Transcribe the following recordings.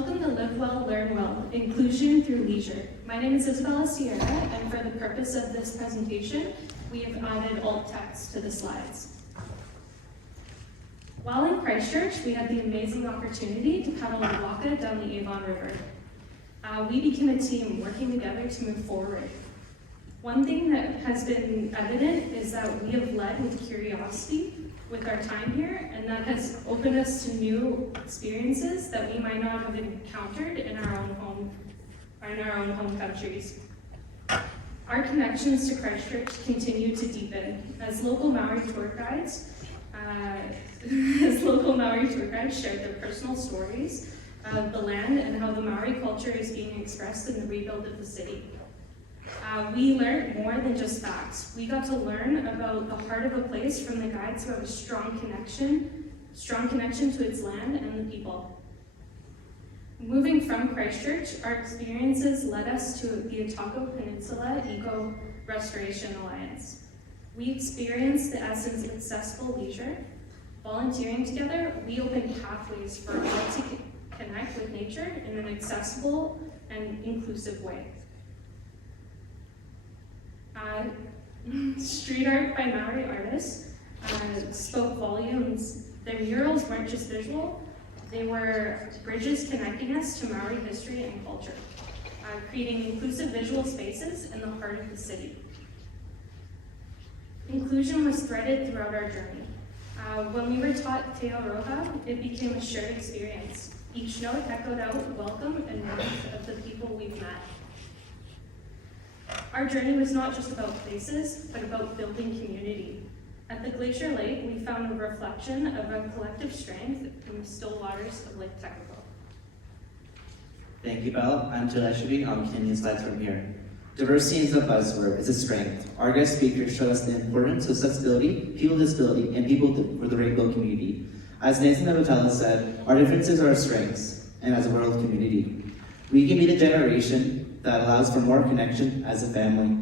Welcome to Live Well, Learn Well, Inclusion Through Leisure. My name is Isabella Sierra, and for the purpose of this presentation, we have added alt text to the slides. While in Christchurch, we had the amazing opportunity to paddle a waka down the Avon River. We became a team working together to move forward. One thing that has been evident is that we have led with curiosity with our time here, and that has opened us to new experiences that we might not have encountered in our own home countries. Our connections to Christchurch continue to deepen as local Maori tour guides shared their personal stories of the land and how the Maori culture is being expressed in the rebuild of the city. We learned more than just facts. We got to learn about the heart of a place from the guides who have a strong connection to its land and the people. Moving from Christchurch, our experiences led us to the Otago Peninsula Eco Restoration Alliance. We experienced the essence of accessible leisure. Volunteering together, we opened pathways for all to connect with nature in an accessible and inclusive way. Street art by Maori artists spoke volumes. Their murals weren't just visual, they were bridges connecting us to Maori history and culture, creating inclusive visual spaces in the heart of the city. Inclusion was threaded throughout our journey. When we were taught Te Aroha, it became a shared experience. Each note echoed out welcome and warmth of the people we've met. Our journey was not just about places, but about building community. At the Glacier Lake, we found a reflection of a collective strength in the still waters of Lake Tekapo. Thank you, Belle. I'm Gillespie. I'll continue slides from here. Diversity is a buzzword. It's a strength. Our guest speakers show us the importance of accessibility, people with disability, and people for the rainbow community. As Nathan Navotella said, our differences are our strengths, and as a world community. We can be the generation that allows for more connection as a family.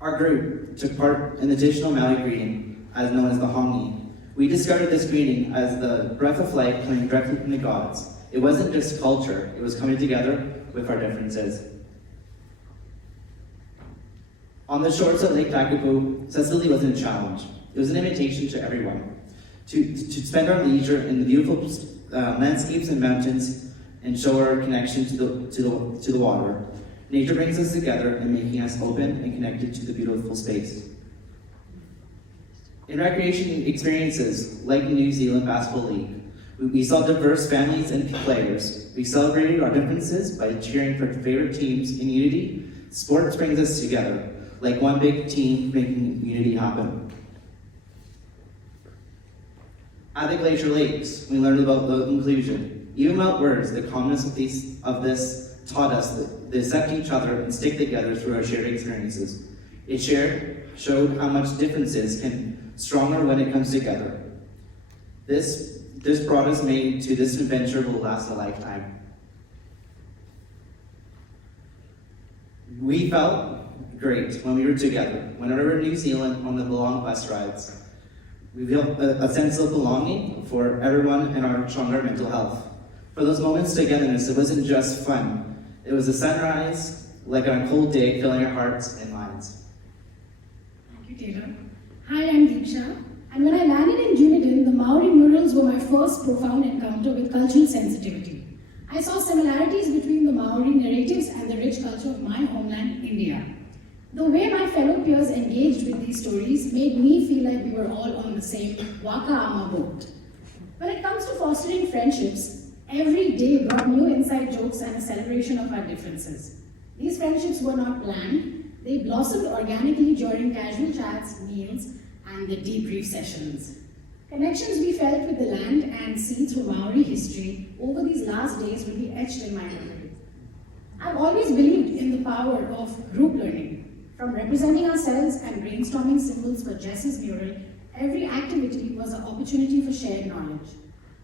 Our group took part in the traditional Maui greeting, as known as the hongi. We discovered this greeting as the breath of life coming directly from the gods. It wasn't just culture, it was coming together with our differences. On the shores of Lake Tekapo, accessibility wasn't a challenge. It was an invitation to everyone to spend our leisure in the beautiful landscapes and mountains and show our connection to the water. Nature brings us together and making us open and connected to the beautiful space. In recreation experiences, like the New Zealand Basketball League, we saw diverse families and players. We celebrated our differences by cheering for favorite teams in unity. Sports brings us together, like one big team making unity happen. At the Glacier Lakes, we learned about inclusion. Even without words, the calmness of this taught us to accept each other and stick together through our shared experiences. It showed how much differences can stronger when it comes together. This brought us to this adventure will last a lifetime. We felt great when we were together. Whenever we were in New Zealand on the long bus rides, we felt a sense of belonging for everyone and our stronger mental health. For those moments of togetherness, it wasn't just fun. It was a sunrise, like on a cold day, filling our hearts and minds. Thank you, Taylor. Hi, I'm Deeksha. And when I landed in Dunedin, the Maori murals were my first profound encounter with cultural sensitivity. I saw similarities between the Maori narratives and the rich culture of my homeland, India. The way my fellow peers engaged with these stories made me feel like we were all on the same Waka Ama boat. When it comes to fostering friendships, every day brought new inside jokes and a celebration of our differences. These friendships were not planned. They blossomed organically during casual chats, meals, and the debrief sessions. Connections we felt with the land and sea through Maori history over these last days will be etched in my memory. I've always believed in the power of group learning. From representing ourselves and brainstorming symbols for Jess's mural, every activity was an opportunity for shared knowledge.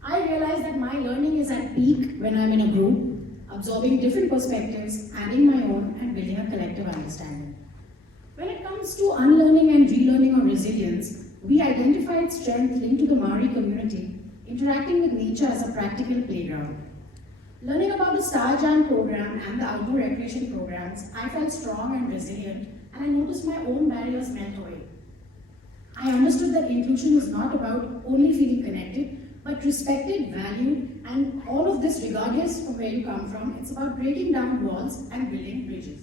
I realized that my learning is at peak when I'm in a group, absorbing different perspectives, adding my own, and building a collective understanding. When it comes to unlearning and relearning of resilience, we identified strength linked to the Maori community, interacting with nature as a practical playground. Learning about the Star Jam program and the outdoor recreation programs, I felt strong and resilient, and I noticed my own barriers melt away. I understood that inclusion was not about only feeling connected, but respected, valued, and all of this regardless of where you come from. It's about breaking down walls and building bridges.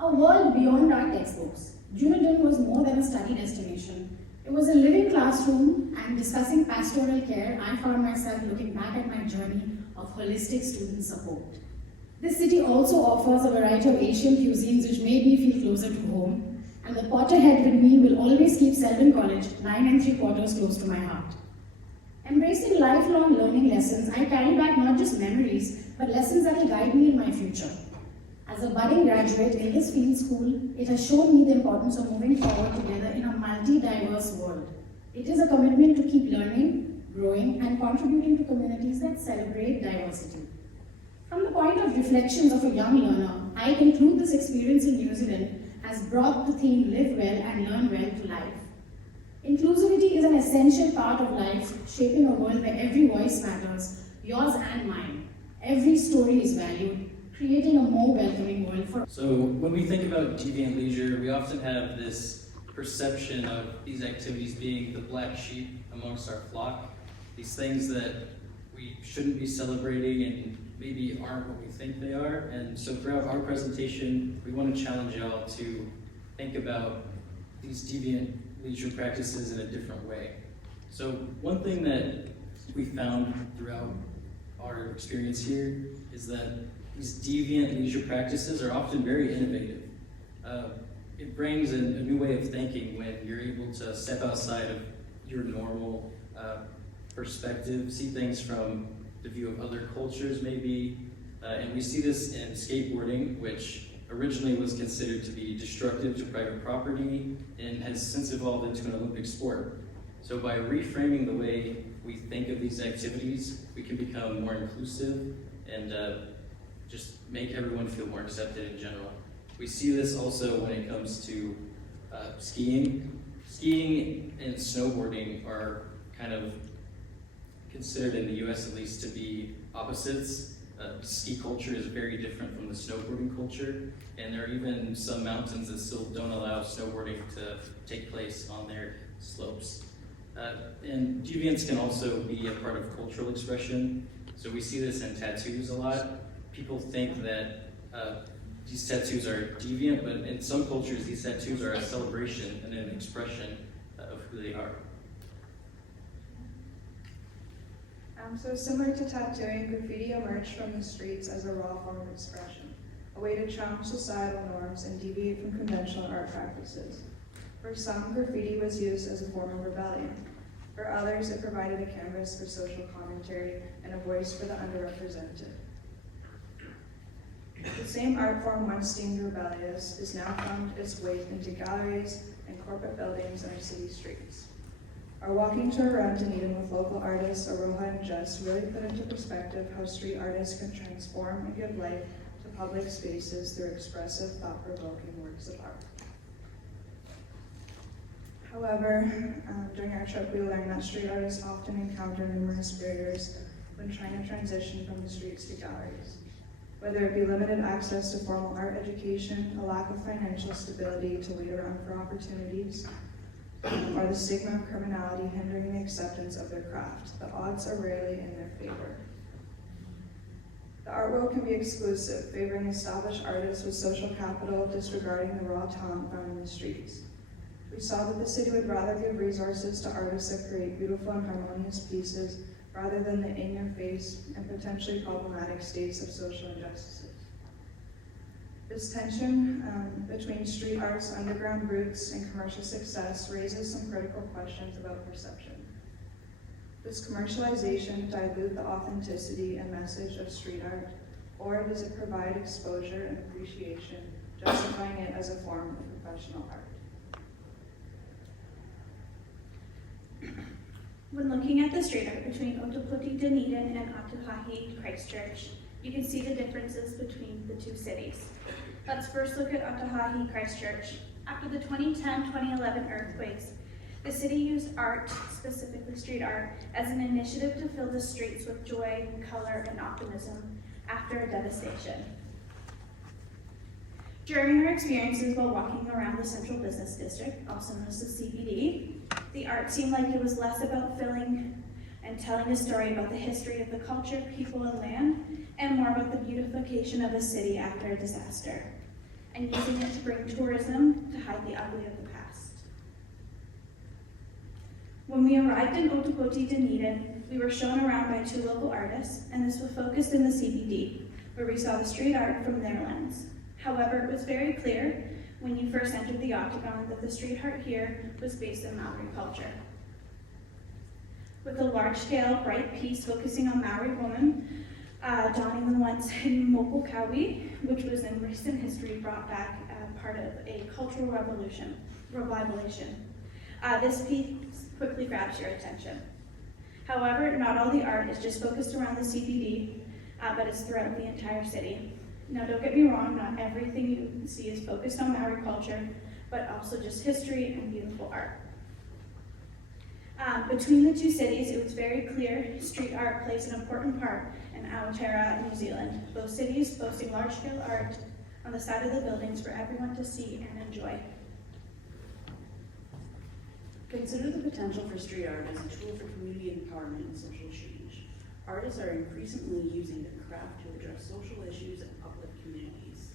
A world beyond our textbooks. Dunedin was more than a study destination. It was a living classroom, and discussing pastoral care, I found myself looking back at my journey of holistic student support. This city also offers a variety of Asian cuisines which made me feel closer to home, and the Potterhead with me will always keep Selwyn College 9 3/4 close to my heart. Embracing lifelong learning lessons, I carry back not just memories, but lessons that will guide me in my future. As a budding graduate in this field school, it has shown me the importance of moving forward together in a multi-diverse world. It is a commitment to keep learning, growing, and contributing to communities that celebrate diversity. From the point of reflections of a young learner, I conclude this experience in New Zealand has brought the theme Live Well and Learn Well to life. Inclusivity is an essential part of life, shaping a world where every voice matters, yours and mine. Every story is valued, creating a more welcoming world for. So when we think about deviant leisure, we often have this perception of these activities being the black sheep amongst our flock, these things that we shouldn't be celebrating and maybe aren't what we think they are. And so throughout our presentation, we want to challenge y'all to think about these deviant leisure practices in a different way. So one thing that we found throughout our experience here is that these deviant leisure practices are often very innovative. It brings a new way of thinking when you're able to step outside of your normal perspective, see things from the view of other cultures maybe, and we see this in skateboarding, which originally was considered to be destructive to private property and has since evolved into an Olympic sport. So by reframing the way we think of these activities, we can become more inclusive and just make everyone feel more accepted in general. We see this also when it comes to skiing. Skiing and snowboarding are kind of considered, in the US at least, to be opposites. Ski culture is very different from the snowboarding culture, and there are even some mountains that still don't allow snowboarding to take place on their slopes. And deviance can also be a part of cultural expression. So we see this in tattoos a lot. People think that these tattoos are deviant, but in some cultures, these tattoos are a celebration and an expression of who they are. So similar to tattooing, graffiti emerged from the streets as a raw form of expression, a way to challenge societal norms and deviate from conventional art practices. For some, graffiti was used as a form of rebellion. For others, it provided a canvas for social commentary and a voice for the underrepresented. The same art form once deemed rebellious is now found its way into galleries and corporate buildings in our city streets. Our walking tour around Dunedin with local artists Aroha and Jess really put into perspective how street artists can transform and give life to public spaces through expressive, thought-provoking works of art. However, during our trip we learned that street artists often encounter numerous barriers when trying to transition from the streets to galleries. Whether it be limited access to formal art education, a lack of financial stability to wait around for opportunities, or the stigma of criminality hindering the acceptance of their craft, the odds are rarely in their favor. The art world can be exclusive, favoring established artists with social capital, disregarding the raw talent found in the streets. We saw that the city would rather give resources to artists that create beautiful and harmonious pieces rather than the in-your-face and potentially problematic states of social injustices. This tension between street art's underground roots and commercial success raises some critical questions about perception. Does commercialization dilute the authenticity and message of street art, or does it provide exposure and appreciation, justifying it as a form of professional art? When looking at the street art between Ōtepoti Dunedin and Ōtahahi Christchurch, you can see the differences between the two cities. Let's first look at Ōtahahi Christchurch. After the 2010-2011 earthquakes, The city used art, specifically street art, as an initiative to fill the streets with joy, color, and optimism after a devastation. During our experiences while walking around the Central Business District, also known as the CBD, the art seemed like it was less about filling and telling a story about the history of the culture, people, and land, and more about the beautification of a city after a disaster, and using it to bring tourism to hide the ugly of the past. When we arrived in Otago, Dunedin, we were shown around by 2 local artists, and this was focused in the CBD, where we saw the street art from their lens. However, it was very clear when you first entered the Octagon that the street art here was based on Maori culture. With a large-scale, bright piece focusing on Maori women, donning the once hidden moko kawi, which was in recent history brought back part of a cultural revivalization. This piece quickly grabs your attention. However, not all the art is just focused around the CBD, but it's throughout the entire city. Now, don't get me wrong, not everything you see is focused on Maori culture, but also just history and beautiful art. Between the 2 cities, it was very clear street art plays an important part in Aotearoa, New Zealand, both cities boasting large-scale art on the side of the buildings for everyone to see and enjoy. Consider the potential for street art as a tool for community empowerment and social change. Artists are increasingly using their craft to address social issues and uplift communities.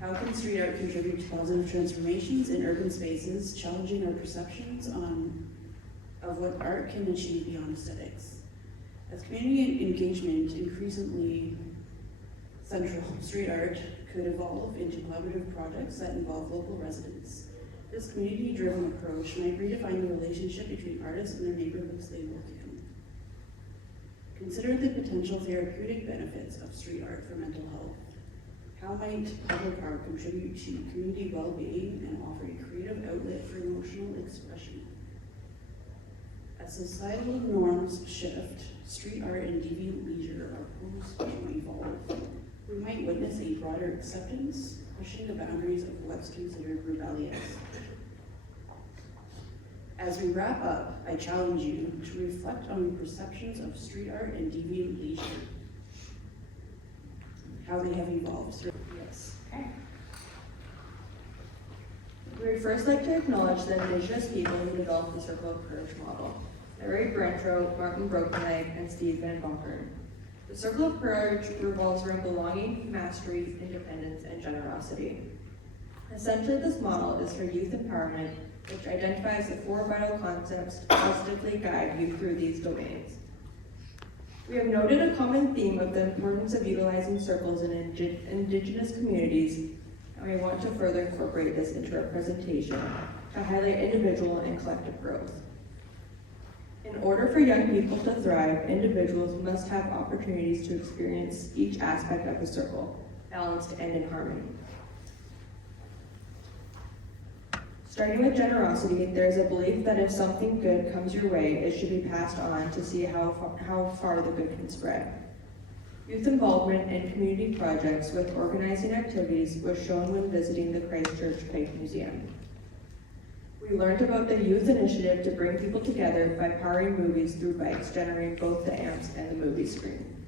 How can street art contribute to positive transformations in urban spaces, challenging our perceptions of what art can achieve beyond aesthetics? As community engagement increasingly central, street art could evolve into collaborative projects that involve local residents. This community-driven approach might redefine the relationship between artists and their neighborhoods they work in. Consider the potential therapeutic benefits of street art for mental health. How might public art contribute to community well-being and offer a creative outlet for emotional expression? As societal norms shift, street art and deviant leisure are poised to evolve. We might witness a broader acceptance, pushing the boundaries of what's considered rebellious. As we wrap up, I challenge you to reflect on your perceptions of street art and deviant leisure, how they have evolved through years. We would first like to acknowledge the Indigenous people who developed the Circle of Courage model, Mary Brantro, Martin Brokenleg, and Steve Van Bonkern. The Circle of Courage revolves around belonging, mastery, independence, and generosity. Essentially, this model is for youth empowerment, which identifies the 4 vital concepts to positively guide you through these domains. We have noted a common theme of the importance of utilizing circles in Indigenous communities, and we want to further incorporate this into our presentation to highlight individual and collective growth. In order for young people to thrive, individuals must have opportunities to experience each aspect of the circle, balanced and in harmony. Starting with generosity, there is a belief that if something good comes your way, it should be passed on to see how far the good can spread. Youth involvement in community projects with organizing activities was shown when visiting the Christchurch Pike Museum. We learned about the youth initiative to bring people together by powering movies through bikes, generating both the amps and the movie screen.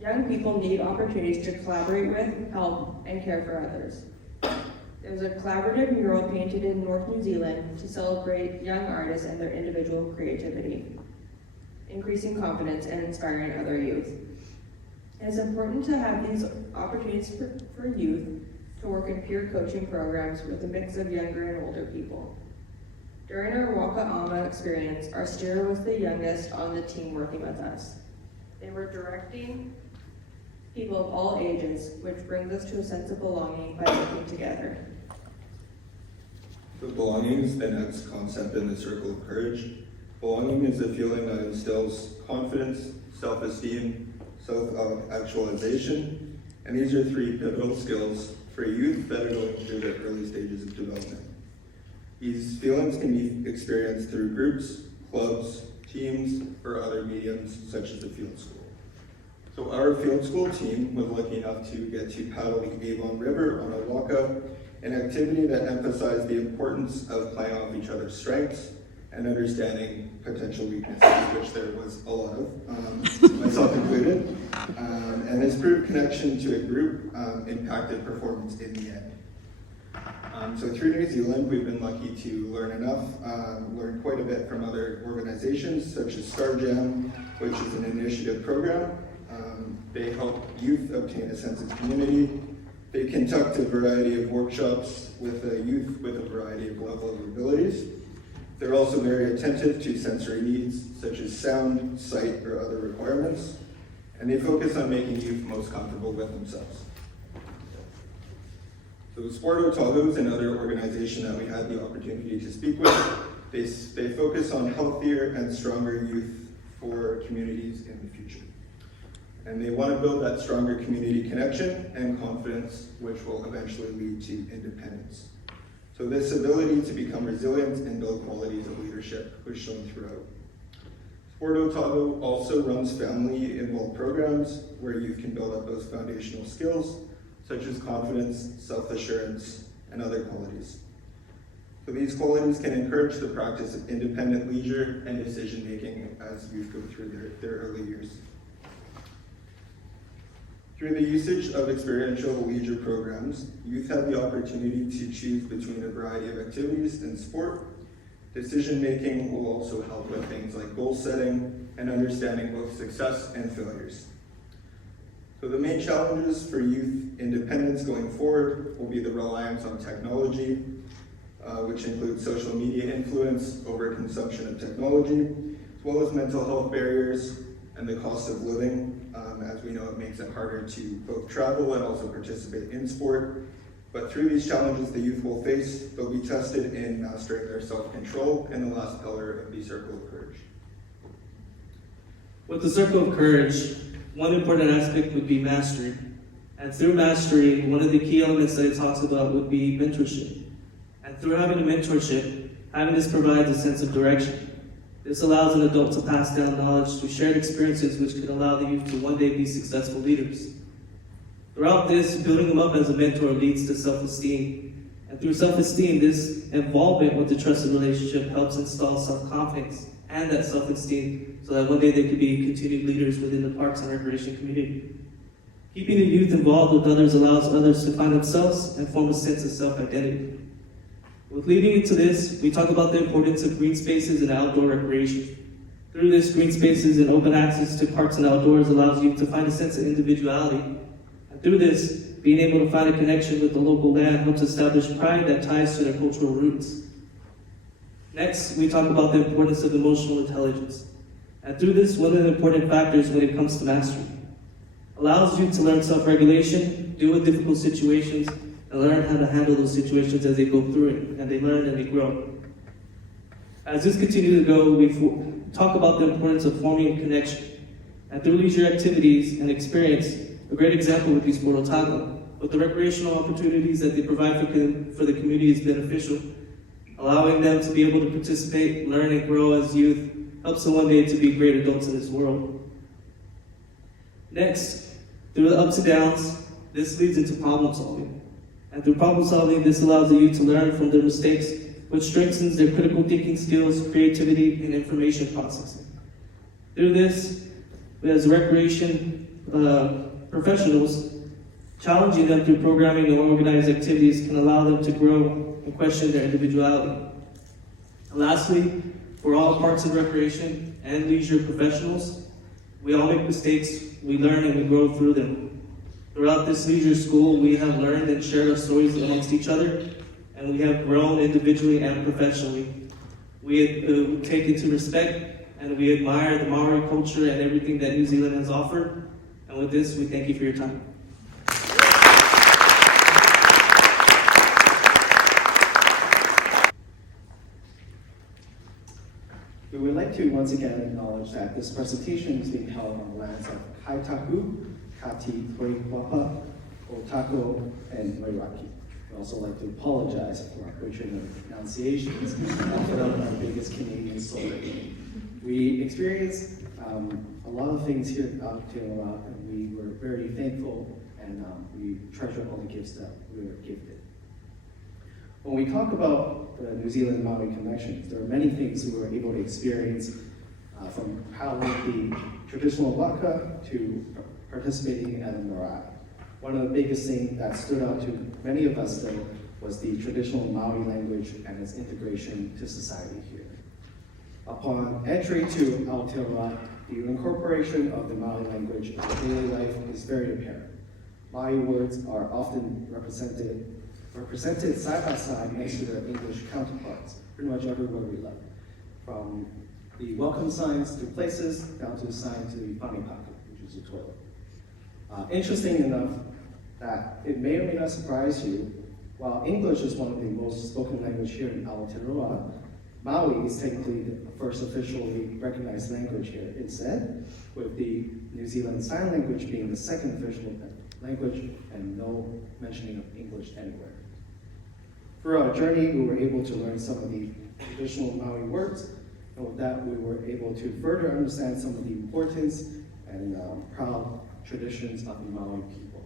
Young people need opportunities to collaborate with, help, and care for others. There was a collaborative mural painted in North New Zealand to celebrate young artists and their individual creativity, increasing confidence and inspiring other youth. It is important to have these opportunities for youth to work in peer coaching programs with a mix of younger and older people. During our Waka Ama experience, our steerer was the youngest on the team working with us. They were directing people of all ages, which brings us to a sense of belonging by working together. The belonging is the next concept in the Circle of Courage. Belonging is a feeling that instills confidence, self-esteem, self-actualization, and these are 3 pivotal skills for youth that are going through their early stages of development. These feelings can be experienced through groups, clubs, teams, or other mediums such as the field school. So our field school team was lucky enough to get to paddle the Avon River on a waka an activity that emphasized the importance of playing off each other's strengths and understanding potential weaknesses, which there was a lot of, myself included. And this group connection to a group impacted performance in the end. So through New Zealand, we've been lucky to learn quite a bit from other organizations such as Star Jam, which is an initiative program. They help youth obtain a sense of community. They conduct a variety of workshops with youth with a variety of level of abilities. They're also very attentive to sensory needs such as sound, sight, or other requirements. And they focus on making youth most comfortable with themselves. So Sport Otago is another organization that we had the opportunity to speak with. They focus on healthier and stronger youth for communities in the future. And they want to build that stronger community connection and confidence, which will eventually lead to independence. So this ability to become resilient and build qualities of leadership was shown throughout. Sport Otago also runs family-involved programs where youth can build up those foundational skills, such as confidence, self-assurance, and other qualities. So these qualities can encourage the practice of independent leisure and decision-making as youth go through their early years. Through the usage of experiential leisure programs, youth have the opportunity to choose between a variety of activities and sport. Decision-making will also help with things like goal setting and understanding both success and failures. So the main challenges for youth independence going forward will be the reliance on technology, which includes social media influence, overconsumption of technology, as well as mental health barriers and the cost of living. As we know, it makes it harder to both travel and also participate in sport. But through these challenges the youth will face, they'll be tested in mastering their self-control and the last pillar of the Circle of Courage. With the Circle of Courage, one important aspect would be mastery. And through mastery, one of the key elements that it talks about would be mentorship. And through having a mentorship, having this provides a sense of direction. This allows an adult to pass down knowledge through shared experiences which could allow the youth to one day be successful leaders. Throughout this, building them up as a mentor leads to self-esteem. And through self-esteem, this involvement with the trusted relationship helps install self-confidence and that self-esteem so that one day they could be continued leaders within the parks and recreation community. Keeping the youth involved with others allows others to find themselves and form a sense of self-identity. With leading into this, we talk about the importance of green spaces and outdoor recreation. Through this, green spaces and open access to parks and outdoors allows youth to find a sense of individuality. And through this, being able to find a connection with the local land helps establish pride that ties to their cultural roots. Next, we talk about the importance of emotional intelligence. And through this, one of the important factors when it comes to mastery. Allows youth to learn self-regulation, deal with difficult situations, and learn how to handle those situations as they go through it, and they learn and they grow. As this continues to go, we talk about the importance of forming a connection. And through leisure activities and experience, a great example would be Sport Otago. But the recreational opportunities that they provide for the community is beneficial. Allowing them to be able to participate, learn, and grow as youth helps them one day to be great adults in this world. Next, through the ups and downs, this leads into problem solving. And through problem solving, this allows the youth to learn from their mistakes, which strengthens their critical thinking skills, creativity, and information processing. Through this, as recreation professionals, challenging them through programming and organized activities can allow them to grow and question their individuality. And lastly, for all parks and recreation and leisure professionals, we all make mistakes, we learn and we grow through them. Throughout this leisure school, we have learned and shared our stories amongst each other, and we have grown individually and professionally. We take into respect and we admire the Maori culture and everything that New Zealand has offered. And with this, we thank you for your time. We would like to once again acknowledge that this presentation is being held on the lands of Kaitaku, Kati, Tori, Otago, and Wairaki. We'd also like to apologize for our butchering of pronunciations and put out our biggest Canadian story. We experienced a lot of things here at Aotearoa, and we were very thankful, and we treasure all the gifts that we were gifted. When we talk about the New Zealand Maori connections, there are many things we were able to experience from paddling the traditional waka to participating at a marae. One of the biggest things that stood out to many of us though was the traditional Maori language and its integration to society here. Upon entry to Aotearoa, the incorporation of the Maori language into daily life is very apparent. Maori words are often represented side by side next to their English counterparts, pretty much everywhere we live. From the welcome signs to places, down to the sign to the whanepaku, which is a toilet. Interesting enough that it may or may not surprise you, while English is one of the most spoken language here in Aotearoa, Maui is technically the first officially recognized language here. Instead, with the New Zealand Sign Language being the second official language and no mentioning of English anywhere. Through our journey, we were able to learn some of the traditional Maui words, and with that, we were able to further understand some of the importance and proud traditions of the Maui people.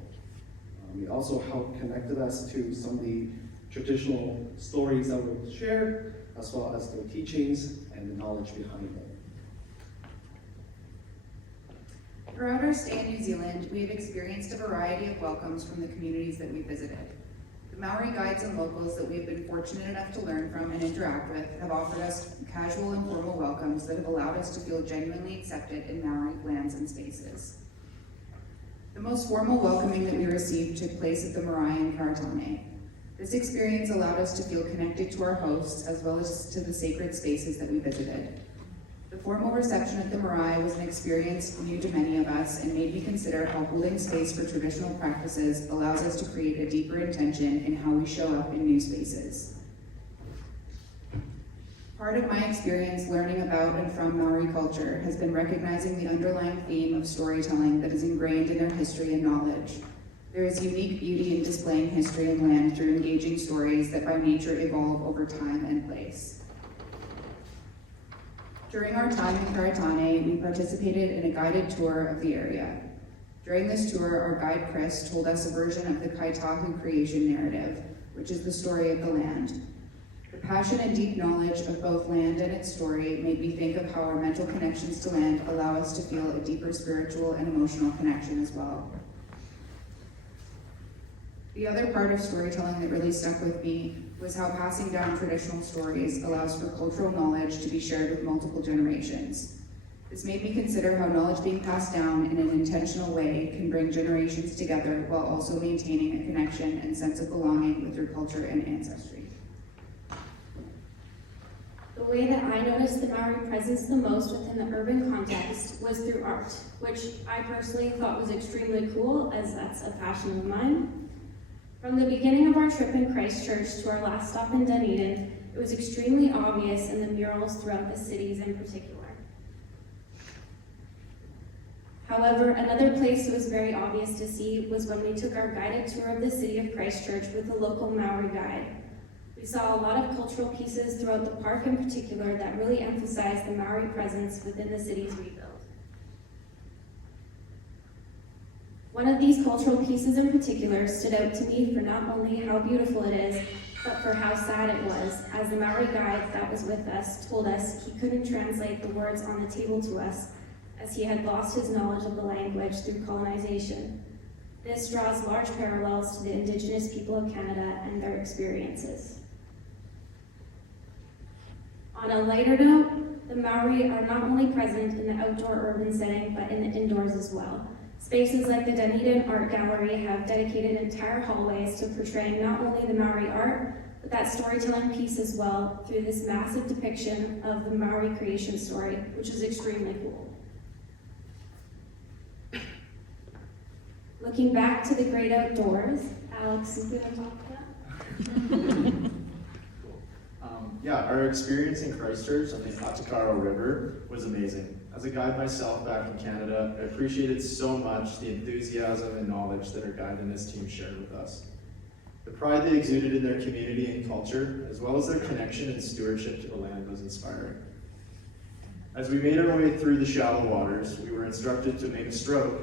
It also helped connected us to some of the traditional stories that were shared, as well as their teachings and the knowledge behind them. Throughout our stay in New Zealand, we have experienced a variety of welcomes from the communities that we visited. The Maori guides and locals that we have been fortunate enough to learn from and interact with have offered us casual and formal welcomes that have allowed us to feel genuinely accepted in Maori lands and spaces. The most formal welcoming that we received took place at the marae in Karatane. This experience allowed us to feel connected to our hosts as well as to the sacred spaces that we visited. The formal reception at the marae was an experience new to many of us and made me consider how holding space for traditional practices allows us to create a deeper intention in how we show up in new spaces. Part of my experience learning about and from Maori culture has been recognizing the underlying theme of storytelling that is ingrained in their history and knowledge. There is unique beauty in displaying history and land through engaging stories that by nature evolve over time and place. During our time in Karatane, we participated in a guided tour of the area. During this tour, our guide Chris told us a version of the Kaitahu creation narrative, which is the story of the land. The passion and deep knowledge of both land and its story made me think of how our mental connections to land allow us to feel a deeper spiritual and emotional connection as well. The other part of storytelling that really stuck with me was how passing down traditional stories allows for cultural knowledge to be shared with multiple generations. This made me consider how knowledge being passed down in an intentional way can bring generations together while also maintaining a connection and sense of belonging with your culture and ancestry. The way that I noticed the Maori presence the most within the urban context was through art, which I personally thought was extremely cool, as that's a passion of mine. From the beginning of our trip in Christchurch to our last stop in Dunedin, it was extremely obvious in the murals throughout the cities in particular. However, another place that was very obvious to see was when we took our guided tour of the city of Christchurch with a local Maori guide. We saw a lot of cultural pieces throughout the park in particular that really emphasized the Maori presence within the city's rebuild. One of these cultural pieces in particular stood out to me for not only how beautiful it is, but for how sad it was, as the Maori guide that was with us told us he couldn't translate the words on the table to us, as he had lost his knowledge of the language through colonization. This draws large parallels to the Indigenous people of Canada and their experiences. On a lighter note, the Maori are not only present in the outdoor urban setting, but in the indoors as well. Spaces like the Dunedin Art Gallery have dedicated entire hallways to portraying not only the Maori art, but that storytelling piece as well through this massive depiction of the Maori creation story, which is extremely cool. Looking back to the great outdoors, Alex is going to talk about that. Yeah, our experience in Christchurch on the Atakaro River was amazing. As a guide myself back in Canada, I appreciated so much the enthusiasm and knowledge that our guide and his team shared with us. The pride they exuded in their community and culture, as well as their connection and stewardship to the land, was inspiring. As we made our way through the shallow waters, we were instructed to make a stroke,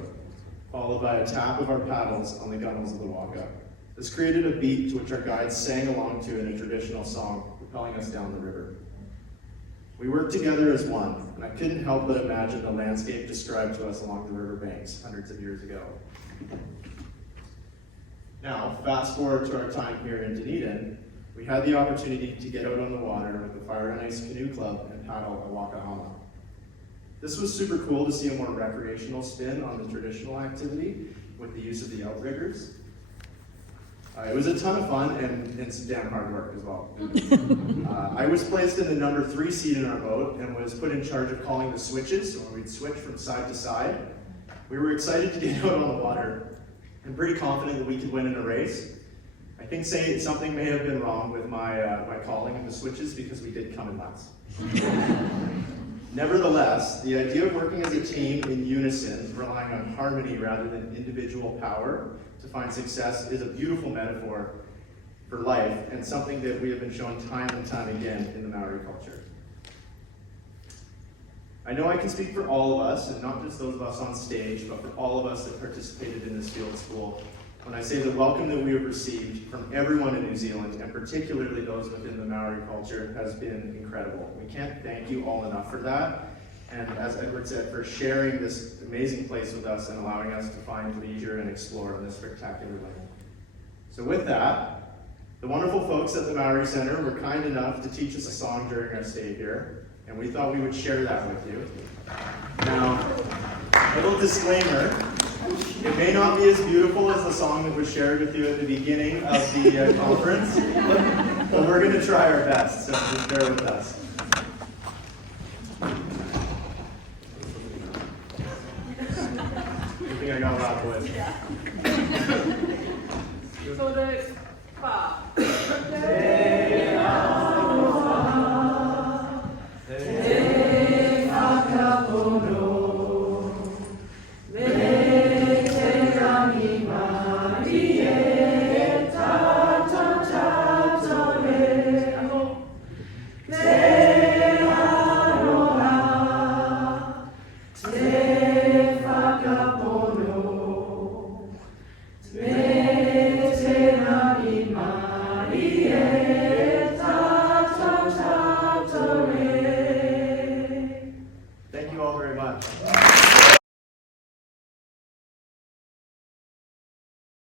followed by a tap of our paddles on the gunnels of the waka. This created a beat to which our guides sang along to in a traditional song, propelling us down the river. We worked together as one, and I couldn't help but imagine the landscape described to us along the riverbanks hundreds of years ago. Now, fast forward to our time here in Dunedin, we had the opportunity to get out on the water with the Fire and Ice Canoe Club and paddle a Wakahama. This was super cool to see a more recreational spin on the traditional activity with the use of the outriggers. It was a ton of fun and some damn hard work as well. I was placed in the number 3 seat in our boat and was put in charge of calling the switches, so when we'd switch from side to side. We were excited to get out on the water and pretty confident that we could win in a race. I think something may have been wrong with my calling of the switches because we did come in last. Nevertheless, the idea of working as a team in unison, relying on harmony rather than individual power to find success, is a beautiful metaphor for life and something that we have been shown time and time again in the Maori culture. I know I can speak for all of us, and not just those of us on stage, but for all of us that participated in this field school, when I say the welcome that we have received from everyone in New Zealand, and particularly those within the Maori culture, has been incredible. We can't thank you all enough for that, and as Edward said, for sharing this amazing place with us and allowing us to find leisure and explore in this spectacular way. So with that, the wonderful folks at the Maori Center were kind enough to teach us a song during our stay here, and we thought we would share that with you. Now, a little disclaimer, it may not be as beautiful as the song that was shared with you at the beginning of the conference, but we're going to try our best, so just bear with us. I think I got a loud voice. So the